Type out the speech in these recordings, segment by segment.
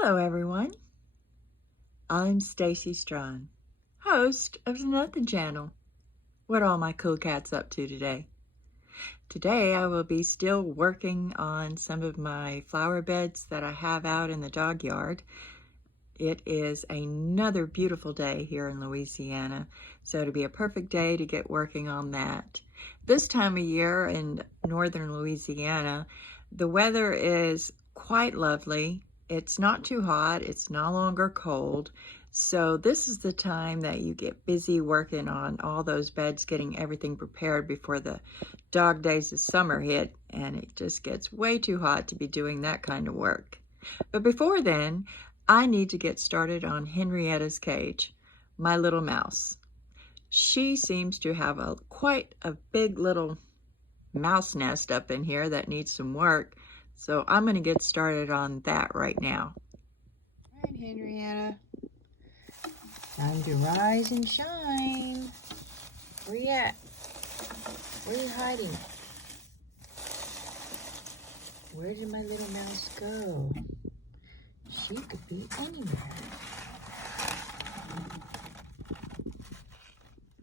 Hello everyone, I'm Stacy Strawn, host of the Nothing Channel. What are all my cool cats up to today? Today I will be still working on some of my flower beds that I have out in the dog yard. It is another beautiful day here in Louisiana, so it'll be a perfect day to get working on that. This time of year in northern Louisiana, the weather is quite lovely. It's not too hot, it's no longer cold, so this is the time that you get busy working on all those beds, getting everything prepared before the dog days of summer hit, and it just gets way too hot to be doing that kind of work. But before then, I need to get started on Henrietta's cage, my little mouse. She seems to have quite a big little mouse nest up in here that needs some work. So I'm going to get started on that right now. All right, Henrietta. Time to rise and shine. Where you at? Where are you hiding? Where did my little mouse go? She could be anywhere.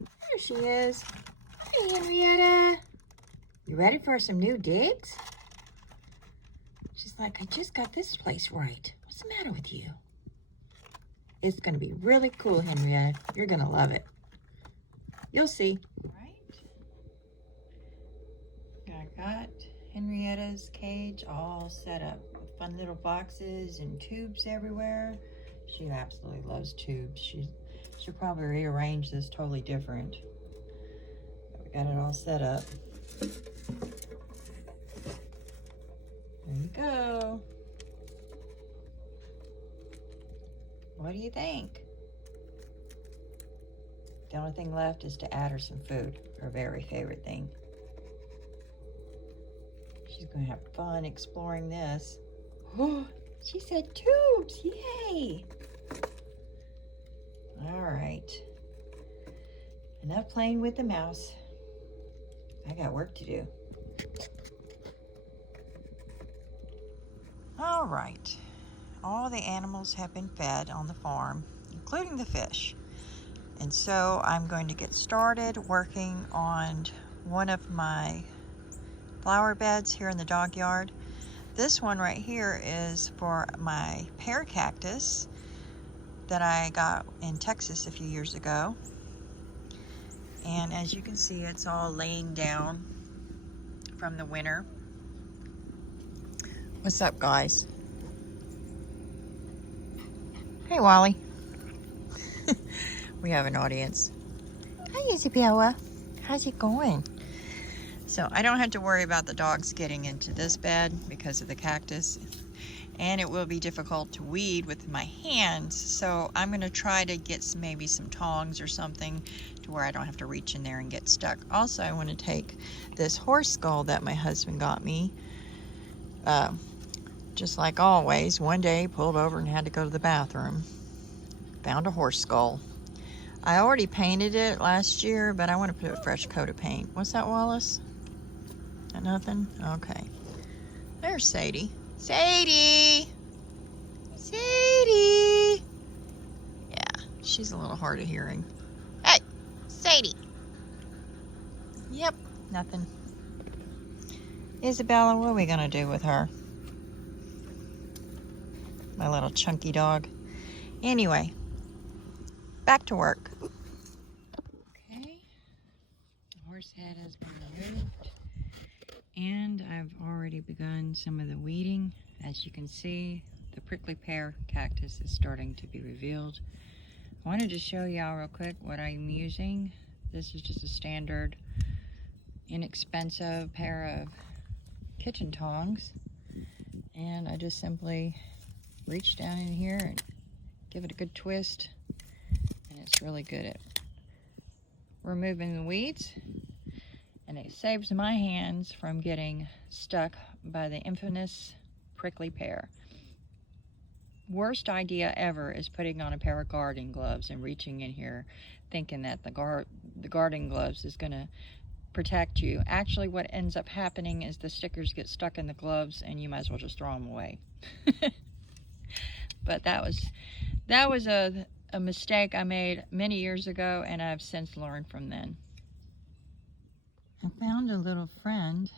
There she is. Hey, Henrietta. You ready for some new digs? She's like, I just got this place right. What's the matter with you? It's going to be really cool, Henrietta. You're going to love it. You'll see. Right. I got Henrietta's cage all set up with fun little boxes and tubes everywhere. She absolutely loves tubes. She'll probably rearrange this totally different. But we got it all set up. There you go. What do you think? The only thing left is to add her some food, her very favorite thing. She's going to have fun exploring this. Oh, she said tubes! Yay! All right. Enough playing with the mouse. I got work to do. All right. All the animals have been fed on the farm, including the fish. And so I'm going to get started working on one of my flower beds here in the dog yard. This one right here is for my pear cactus that I got in Texas a few years ago. And as you can see, it's all laying down from the winter. What's up, guys? Hey, Wally. We have an audience. Hi, Isabella. How's it going? So I don't have to worry about the dogs getting into this bed because of the cactus. And it will be difficult to weed with my hands. So I'm going to try to get maybe some tongs or something to where I don't have to reach in there and get stuck. Also, I want to take this horse skull that my husband got me. Just like always, one day pulled over and had to go to the bathroom. Found a horse skull. I already painted it last year, but I want to put a fresh coat of paint. What's that, Wallace? Got nothing? Okay. There's Sadie. Sadie! Sadie! Yeah, she's a little hard of hearing. Hey, Sadie! Yep, nothing. Isabella, what are we going to do with her? My little chunky dog. Anyway, back to work. Okay, the horse head has been removed, and I've already begun some of the weeding. As you can see, the prickly pear cactus is starting to be revealed. I wanted to show y'all real quick what I'm using. This is just a standard, inexpensive pair of kitchen tongs, and I just simply reach down in here and give it a good twist, and it's really good at removing the weeds, and it saves my hands from getting stuck by the infamous prickly pear. Worst idea ever is putting on a pair of gardening gloves and reaching in here thinking that the gardening gloves is going to protect you. Actually, what ends up happening is the stickers get stuck in the gloves and you might as well just throw them away. But that was a mistake I made many years ago, and I've since learned from then. I found a little friend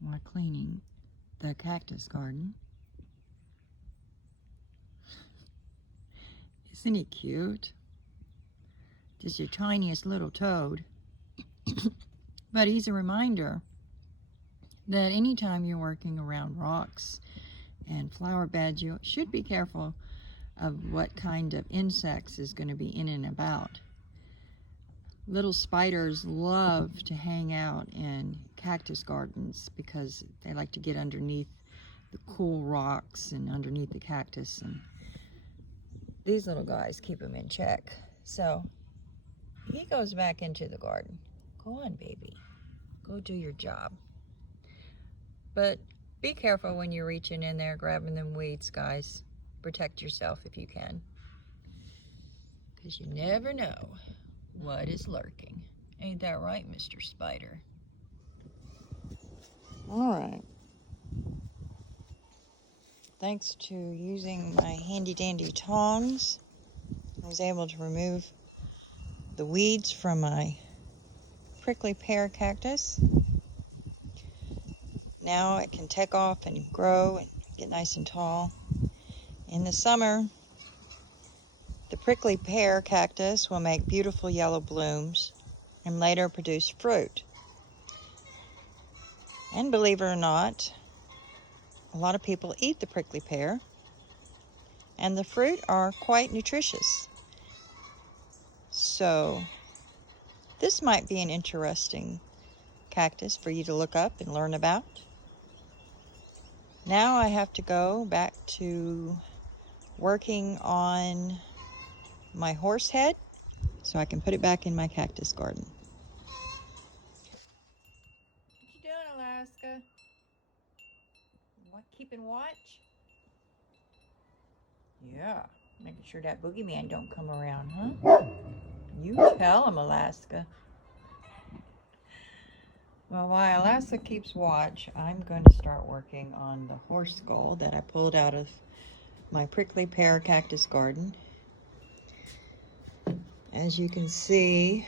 while cleaning the cactus garden. Isn't he cute? Just your tiniest little toad. But he's a reminder that anytime you're working around rocks and flower beds, you should be careful of what kind of insects is going to be in and about. Little spiders love to hang out in cactus gardens because they like to get underneath the cool rocks and underneath the cactus, and these little guys keep them in check. So he goes back into the garden. Go on, baby. Go do your job. But be careful when you're reaching in there grabbing them weeds, guys. Protect yourself if you can, because you never know what is lurking. Ain't that right, Mr. Spider? All right. Thanks to using my handy dandy tongs, I was able to remove the weeds from my prickly pear cactus. Now it can take off and grow and get nice and tall. In the summer, the prickly pear cactus will make beautiful yellow blooms and later produce fruit. And believe it or not, a lot of people eat the prickly pear, and the fruit are quite nutritious. So this might be an interesting cactus for you to look up and learn about. Now I have to go back to working on my horse head so I can put it back in my cactus garden. What you doing, Alaska? What, keeping watch? Yeah, making sure that boogeyman don't come around, huh? You tell him, Alaska. Well, while Alaska keeps watch, I'm going to start working on the horse skull that I pulled out of my prickly pear cactus garden. As you can see,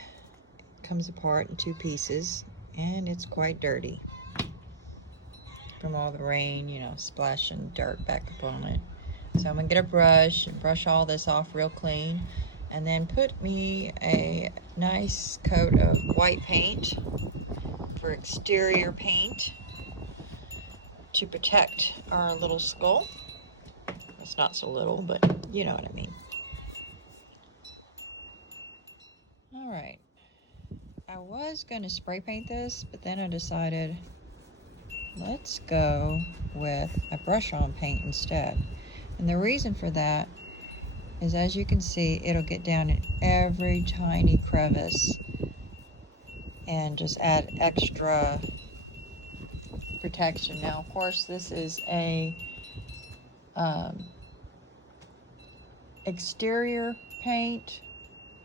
it comes apart in two pieces, and it's quite dirty from all the rain, you know, splashing dirt back upon it. So I'm going to get a brush and brush all this off real clean, and then put me a nice coat of white paint for exterior paint to protect our little skull. It's not so little, but you know what I mean. All right. I was going to spray paint this, but then I decided let's go with a brush-on paint instead. And the reason for that is, as you can see, it'll get down in every tiny crevice and just add extra protection. Now, of course, this is a exterior paint.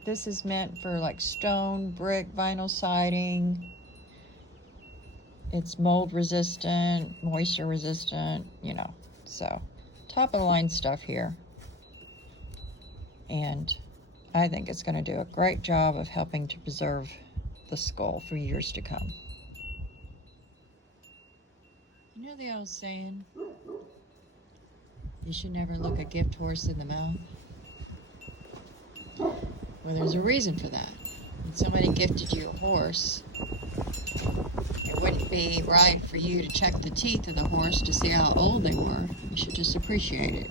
This is meant for like stone, brick, vinyl siding. It's mold resistant, moisture resistant, you know, so top of the line stuff here. And I think it's going to do a great job of helping to preserve the skull for years to come. You know the old saying, you should never look a gift horse in the mouth? Well, there's a reason for that. When somebody gifted you a horse, it wouldn't be right for you to check the teeth of the horse to see how old they were. You should just appreciate it.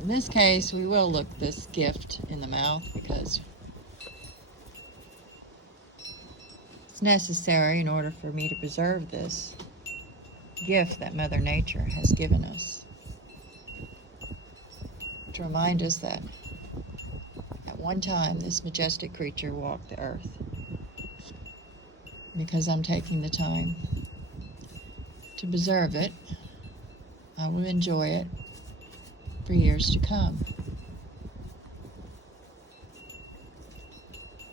In this case, we will look this gift in the mouth because it's necessary in order for me to preserve this gift that Mother Nature has given us, to remind us that at one time this majestic creature walked the earth. Because I'm taking the time to preserve it, I will enjoy it for years to come.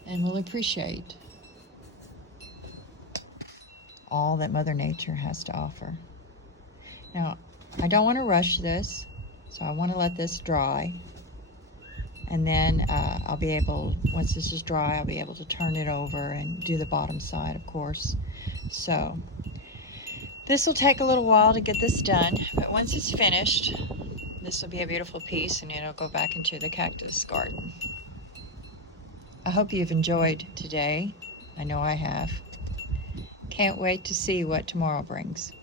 And will appreciate all that Mother Nature has to offer. Now, I don't want to rush this. So I want to let this dry, and then I'll be able, once this is dry, I'll be able to turn it over and do the bottom side, of course. So this will take a little while to get this done, but once it's finished, this will be a beautiful piece and it'll go back into the cactus garden. I hope you've enjoyed today. I know I have. Can't wait to see what tomorrow brings.